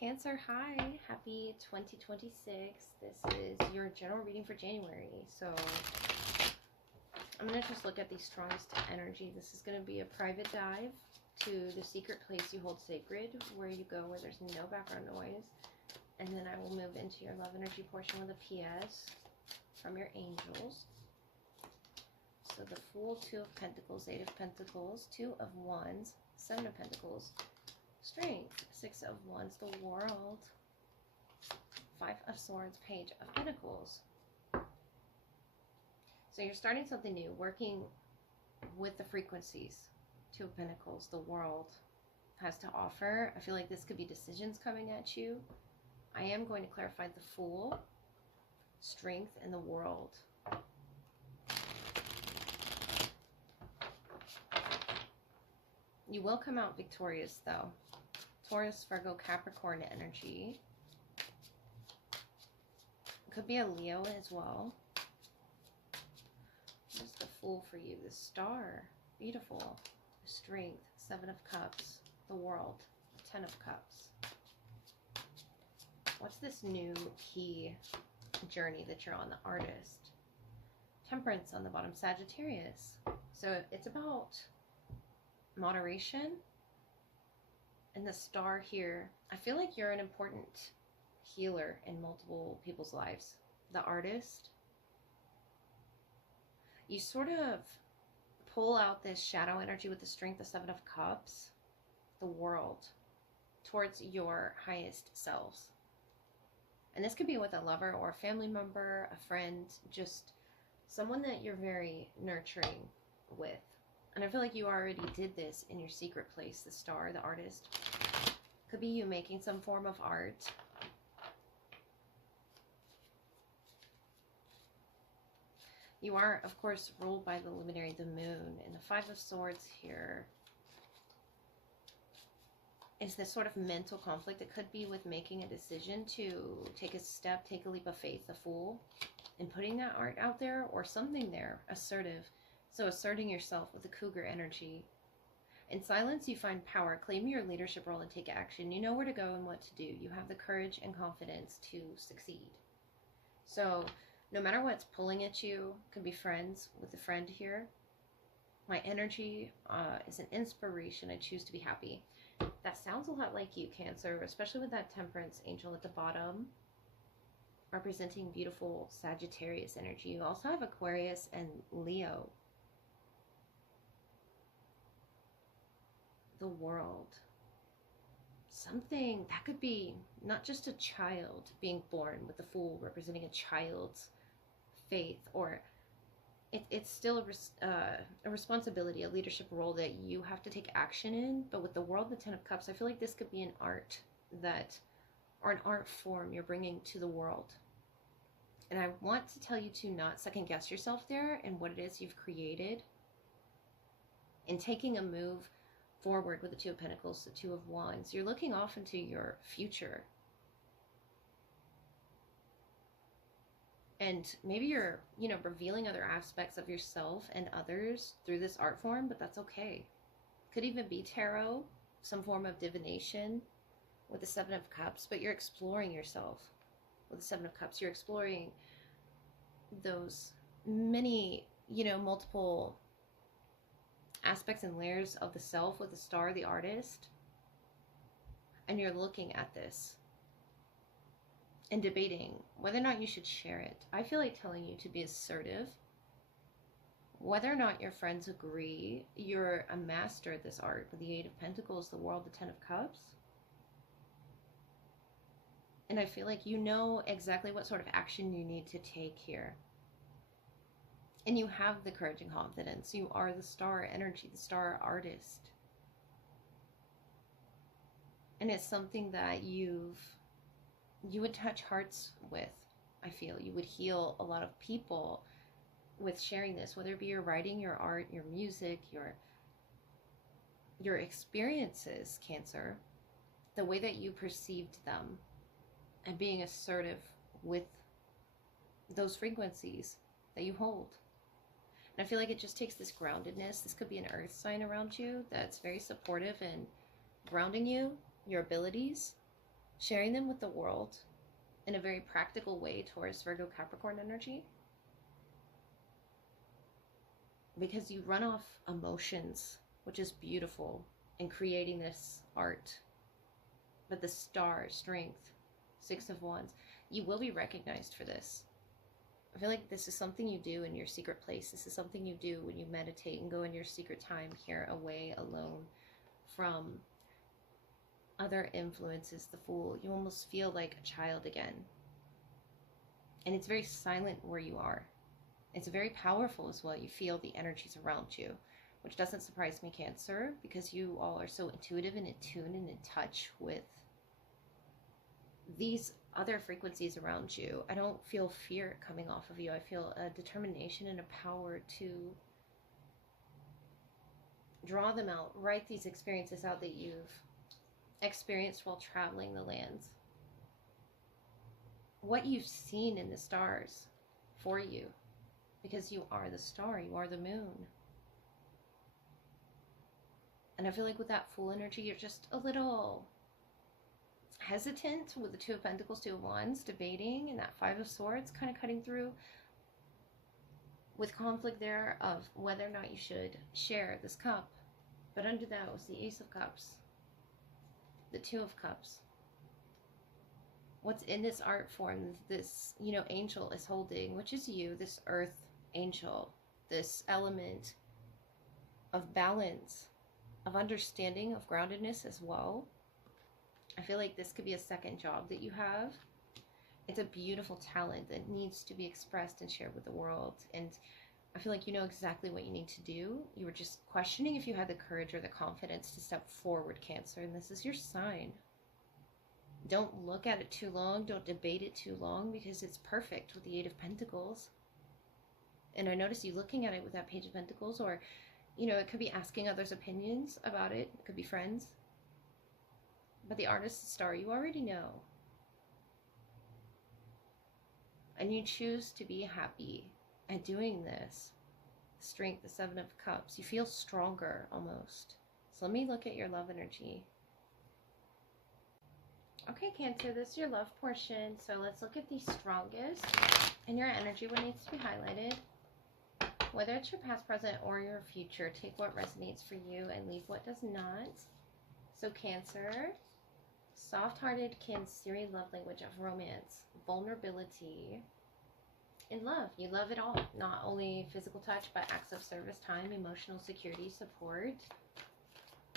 Cancer, hi, happy 2026. This is your general reading for January. So I'm going to just look at the strongest energy. This is going to be a private dive to the secret place you hold sacred, where you go where there's no background noise. And then I will move into your love energy portion with a PS from your angels. So the Fool, Two of Pentacles, Eight of Pentacles, Two of Wands, Seven of Pentacles, Strength, Six of Wands, the World, Five of Swords, Page of Pentacles. So you're starting something new, working with the frequencies. Two of Pentacles, the World has to offer. I feel like this could be decisions coming at you. I am going to clarify the Fool, Strength, and the World. You will come out victorious though. Taurus, Virgo, Capricorn energy. Could be a Leo as well. What's the Fool for you? The Star. Beautiful. The Strength. Seven of Cups. The World. Ten of Cups. What's this new key journey that you're on? The Artist. Temperance on the bottom. Sagittarius. So it's about moderation. And the Star here, I feel like you're an important healer in multiple people's lives. The Artist, you sort of pull out this shadow energy with the Strength, the Seven of Cups, the World, towards your highest selves. And this could be with a lover or a family member, a friend, just someone that you're very nurturing with. And I feel like you already did this in your secret place, the Star, the Artist. Could be you making some form of art. You are, of course, ruled by the luminary, the Moon. And the Five of Swords here is this sort of mental conflict. It could be with making a decision to take a step, take a leap of faith, the Fool, and putting that art out there or something there, assertive. So asserting yourself with the Cougar energy. In silence, you find power. Claim your leadership role and take action. You know where to go and what to do. You have the courage and confidence to succeed. So no matter what's pulling at you, could be friends with a friend here. My energy is an inspiration. I choose to be happy. That sounds a lot like you, Cancer, especially with that Temperance angel at the bottom, representing beautiful Sagittarius energy. You also have Aquarius and Leo. The World. Something that could be not just a child being born with the Fool representing a child's faith, or it's still a responsibility, a leadership role that you have to take action in. But with the World, the Ten of Cups, I feel like this could be an art that, or an art form you're bringing to the world. And I want to tell you to not second guess yourself there and what it is you've created, in taking a move forward with the Two of Pentacles, the Two of Wands. You're looking off into your future. And maybe you're, revealing other aspects of yourself and others through this art form, but that's okay. Could even be tarot, some form of divination with the Seven of Cups, but you're exploring yourself with the Seven of Cups. You're exploring those many, multiple aspects and layers of the self with the Star, the Artist. And you're looking at this and debating whether or not you should share it. I feel like telling you to be assertive. Whether or not your friends agree, you're a master at this art with the Eight of Pentacles, the World, the Ten of Cups. And I feel like you know exactly what sort of action you need to take here. And you have the courage and confidence. You are the Star energy, the Star Artist. And it's something that you would touch hearts with, I feel. You would heal a lot of people with sharing this, whether it be your writing, your art, your music, your experiences, Cancer, the way that you perceived them, and being assertive with those frequencies that you hold. And I feel like it just takes this groundedness. This could be an earth sign around you that's very supportive and grounding you, your abilities. sharing them with the world in a very practical way, Taurus, Virgo, Capricorn energy, because you run off emotions, which is beautiful in creating this art. But the star, strength, 6 of Wands, you will be recognized for this. I feel like this is something you do in your secret place. This is something you do when you meditate and go in your secret time here, away, alone from other influences, the Fool. You almost feel like a child again. And it's very silent where you are. It's very powerful as well. You feel the energies around you, which doesn't surprise me, Cancer, because you all are so intuitive and in tune and in touch with these other frequencies around you. I don't feel fear coming off of you. I feel a determination and a power to draw them out, write these experiences out that you've experienced while traveling the lands. What you've seen in the stars for you, because you are the star, you are the moon. And I feel like with that Fool energy, you're just a little hesitant with the 2 of Pentacles, 2 of Wands, debating, and that 5 of Swords kind of cutting through with conflict there of whether or not you should share this cup. But under that was the Ace of Cups, the 2 of Cups. What's in this art form, this, you know, angel is holding, which is you, this earth angel, this element of balance, of understanding, of groundedness as well. I feel like this could be a second job that you have. It's a beautiful talent that needs to be expressed and shared with the world. And I feel like you know exactly what you need to do. You were just questioning if you had the courage or the confidence to step forward, Cancer. And this is your sign. Don't look at it too long. Don't debate it too long, because it's perfect with the 8 of Pentacles. And I notice you looking at it with that Page of Pentacles, or, you know, it could be asking others' opinions about it. It could be friends. But the Artist star, you already know. And you choose to be happy at doing this. Strength, the 7 of Cups. You feel stronger almost. So let me look at your love energy. Okay, Cancer, this is your love portion. So let's look at the strongest in your energy, what needs to be highlighted. Whether it's your past, present, or your future, take what resonates for you and leave what does not. So Cancer, soft-hearted, Cancerian love language of romance, vulnerability, and love. You love it all. Not only physical touch, but acts of service, time, emotional security, support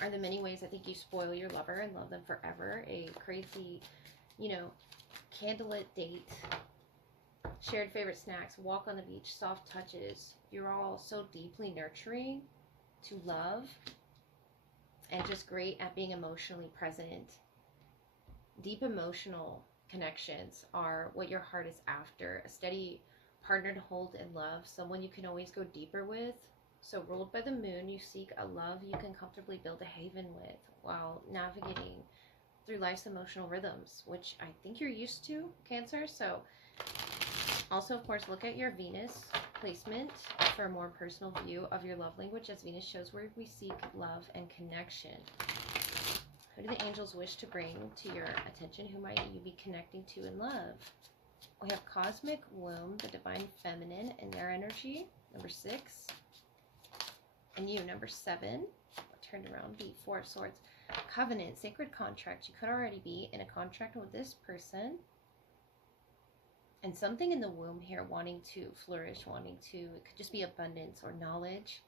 are the many ways I think you spoil your lover and love them forever. A crazy, you know, candlelit date, shared favorite snacks, walk on the beach, soft touches. You're all so deeply nurturing to love and just great at being emotionally present. Deep emotional connections are what your heart is after. A steady partner to hold and love, someone you can always go deeper with. So ruled by the moon, you seek a love you can comfortably build a haven with while navigating through life's emotional rhythms, which I think you're used to, Cancer. So also, of course, look at your Venus placement for a more personal view of your love language, as Venus shows where we seek love and connection. Who do the angels wish to bring to your attention? Who might you be connecting to in love? We have Cosmic Womb, the Divine Feminine, and their energy, number 6. And you, number 7. Turned around, be 4 of Swords. Covenant, sacred contract. You could already be in a contract with this person. And something in the womb here wanting to flourish, wanting to, it could just be abundance or knowledge.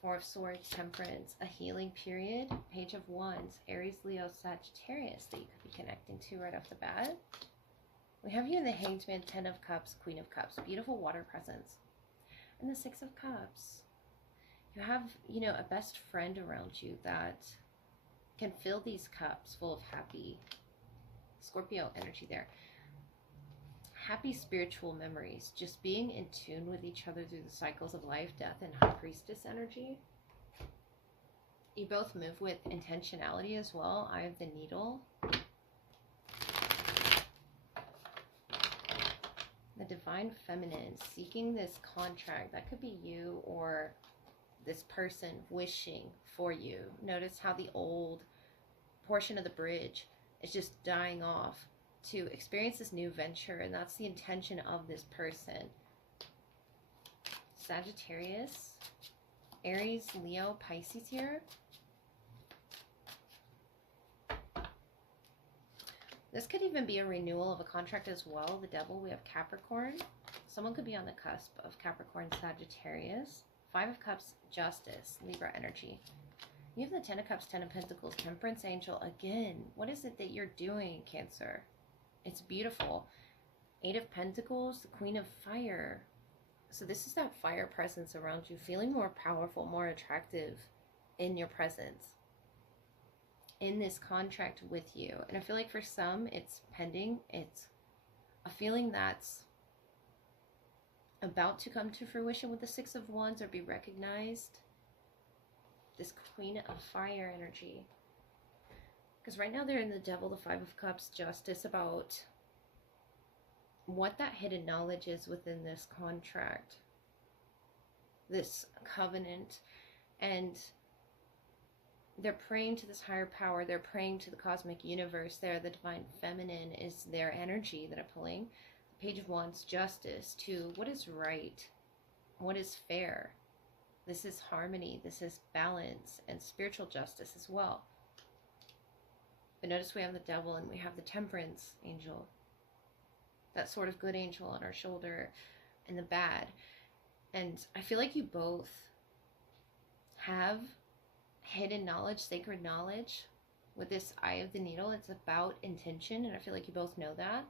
4 of Swords, Temperance, a healing period. Page of Wands, Aries, Leo, Sagittarius that you could be connecting to right off the bat. We have you in the Hanged Man, 10 of Cups, Queen of Cups. Beautiful water presence. And the 6 of Cups. You have, you know, a best friend around you that can fill these cups full of happy Scorpio energy there. Happy spiritual memories. Just being in tune with each other through the cycles of life, death, and High Priestess energy. You both move with intentionality as well. Eye of the Needle. The Divine Feminine, seeking this contract. That could be you or this person wishing for you. Notice how the old portion of the bridge It's just dying off to experience this new venture, and that's the intention of this person. Sagittarius, Aries, Leo, Pisces here. This could even be a renewal of a contract as well. The Devil, we have Capricorn. Someone could be on the cusp of Capricorn, Sagittarius. Five of Cups, Justice, Libra energy. You have the Ten of Cups, Ten of Pentacles, Temperance Angel. Again, what is it that you're doing, Cancer? It's beautiful. Eight of Pentacles, the Queen of Fire. So this is that fire presence around you, feeling more powerful, more attractive in your presence, in this contract with you. And I feel like for some, it's pending. It's a feeling that's about to come to fruition with the Six of Wands or be recognized. This Queen of Fire energy. Because right now they're in the Devil, the Five of Cups, Justice, about what that hidden knowledge is within this contract, this covenant. And they're praying to this higher power. They're praying to the cosmic universe. There, the divine feminine is their energy that are pulling. The Page of Wands, Justice, to what is right, what is fair. This is harmony. This is balance and spiritual justice as well. But notice we have the Devil and we have the Temperance Angel. That sort of good angel on our shoulder and the bad. And I feel like you both have hidden knowledge, sacred knowledge with this Eye of the Needle. It's about intention, and I feel like you both know that.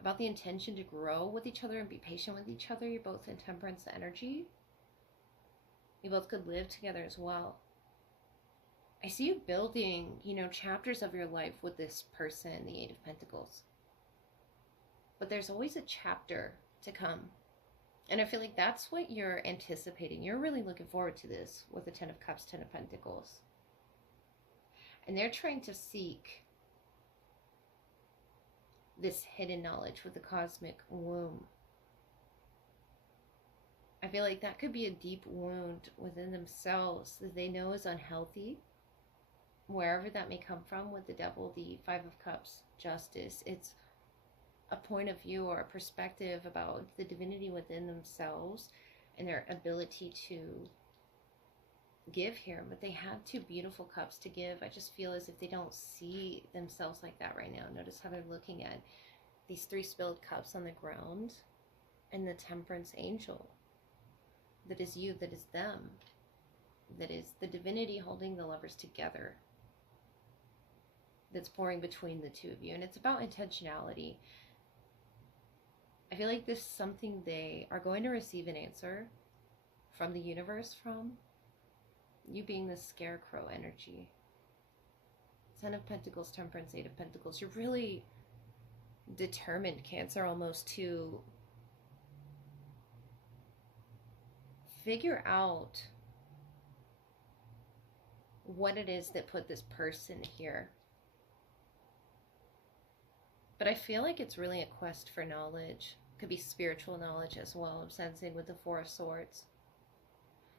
About the intention to grow with each other and be patient with each other. You're both in Temperance energy. You both could live together as well. I see you building, chapters of your life with this person, the Eight of Pentacles. But there's always a chapter to come. And I feel like that's what you're anticipating. You're really looking forward to this with the Ten of Cups, Ten of Pentacles. And they're trying to seek this hidden knowledge with the cosmic womb. I feel like that could be a deep wound within themselves that they know is unhealthy. Wherever that may come from with the Devil, the Five of Cups, Justice. It's a point of view or a perspective about the divinity within themselves and their ability to give here. But they have two beautiful cups to give. I just feel as if they don't see themselves like that right now. Notice how they're looking at these three spilled cups on the ground and the Temperance Angel. That is you, that is them. That is the divinity holding the lovers together. That's pouring between the two of you. And it's about intentionality. I feel like this is something they are going to receive an answer from the universe from. You being the Scarecrow energy. Ten of Pentacles, Temperance, Eight of Pentacles. You're really determined, Cancer, almost to figure out what it is that put this person here. But I feel like it's really a quest for knowledge. Could be spiritual knowledge as well. I'm sensing with the Four of Swords.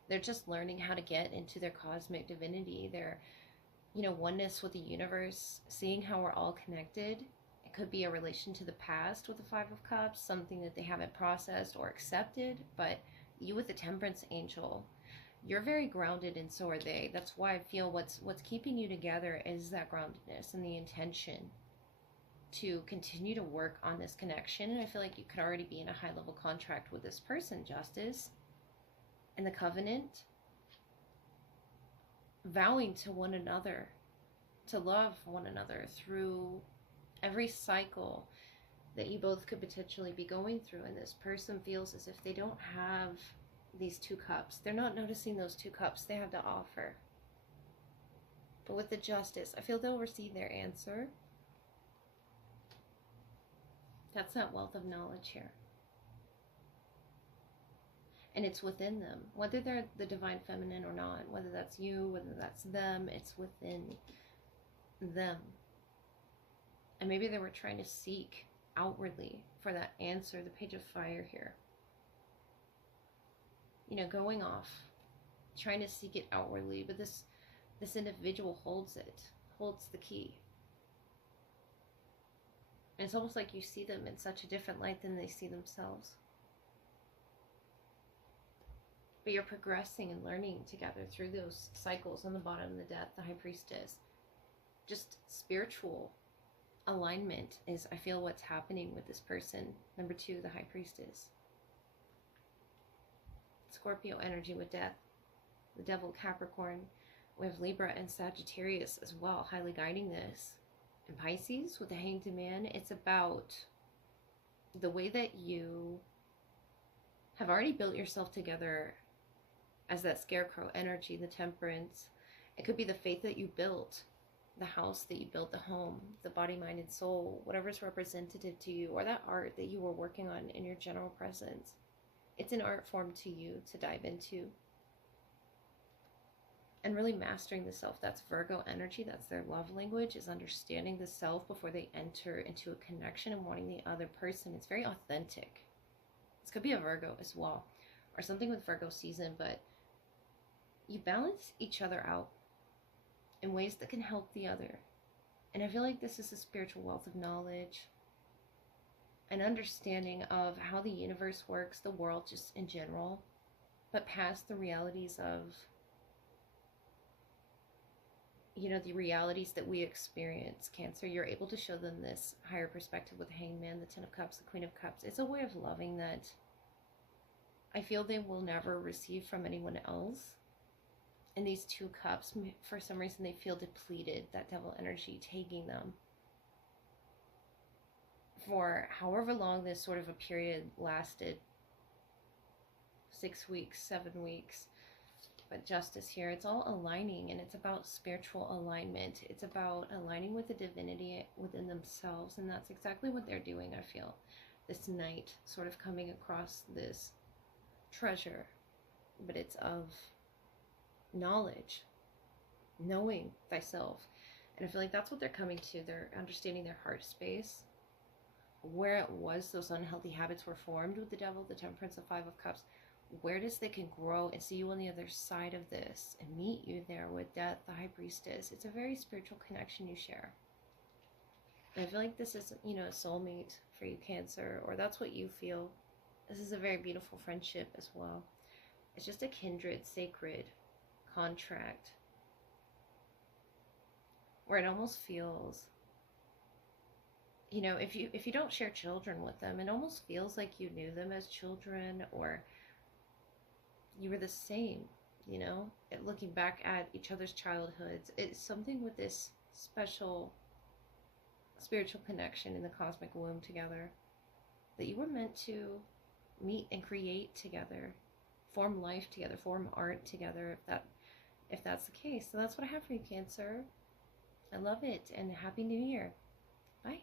They're just learning how to get into their cosmic divinity, their, oneness with the universe, seeing how we're all connected. It could be a relation to the past with the Five of Cups, something that they haven't processed or accepted. But you with the Temperance Angel, you're very grounded, and so are they. That's why I feel what's keeping you together is that groundedness and the intention to continue to work on this connection. And I feel like you could already be in a high-level contract with this person, Justice, and the covenant, vowing to one another, to love one another through every cycle that you both could potentially be going through. And this person feels as if they don't have these two cups. They're not noticing those two cups they have to offer. But with the Justice, I feel they'll receive their answer. That's that wealth of knowledge here. And it's within them. Whether they're the divine feminine or not, whether that's you, whether that's them, it's within them. And maybe they were trying to seek outwardly for that answer. The Page of Fire here. Going off, trying to seek it outwardly. But this individual holds it, holds the key. And it's almost like you see them in such a different light than they see themselves. But you're progressing and learning together through those cycles. On the bottom, the Death, the High Priestess. Just spiritual alignment is, I feel, what's happening with this person. Number 2, the High Priestess. Scorpio energy with Death. The Devil, Capricorn. We have Libra and Sagittarius as well, highly guiding this. And Pisces with the Hanged Man, it's about the way that you have already built yourself together as that Scarecrow energy, the Temperance. It could be the faith that you built, the house that you built, the home, the body, mind, and soul, whatever's representative to you, or that art that you were working on in your general presence. It's an art form to you to dive into. And really mastering the self. That's Virgo energy. That's their love language, is understanding the self before they enter into a connection and wanting the other person. It's very authentic. This could be a Virgo as well, or something with Virgo season, but you balance each other out in ways that can help the other. And I feel like this is a spiritual wealth of knowledge, an understanding of how the universe works, the world just in general, but past the realities of, you know, the realities that we experience. Cancer, you're able to show them this higher perspective with the Hanged Man, the Ten of Cups, the Queen of Cups. It's a way of loving that I feel they will never receive from anyone else. And these 2 cups, for some reason, they feel depleted, that Devil energy taking them. For however long this sort of a period lasted, 6 weeks, 7 weeks. But Justice here, it's all aligning, and it's about spiritual alignment. It's about aligning with the divinity within themselves, and that's exactly what they're doing, I feel. This Knight sort of coming across this treasure, but it's of knowledge, knowing thyself. And I feel like that's what they're coming to. They're understanding their heart space, where it was those unhealthy habits were formed with the Devil, the Temperance, the Five of Cups. Where it is they can grow and see you on the other side of this and meet you there with Death, the High Priestess. It's a very spiritual connection you share. And I feel like this is, you know, a soulmate for you, Cancer, or that's what you feel. This is a very beautiful friendship as well. It's just a kindred, sacred contract where it almost feels, you know, if you don't share children with them, it almost feels like you knew them as children, or you were the same, you know, looking back at each other's childhoods. It's something with this special spiritual connection in the cosmic womb together, that you were meant to meet and create together, form life together, form art together, if that's the case. So that's what I have for you, Cancer. I love it, and Happy New Year. Bye.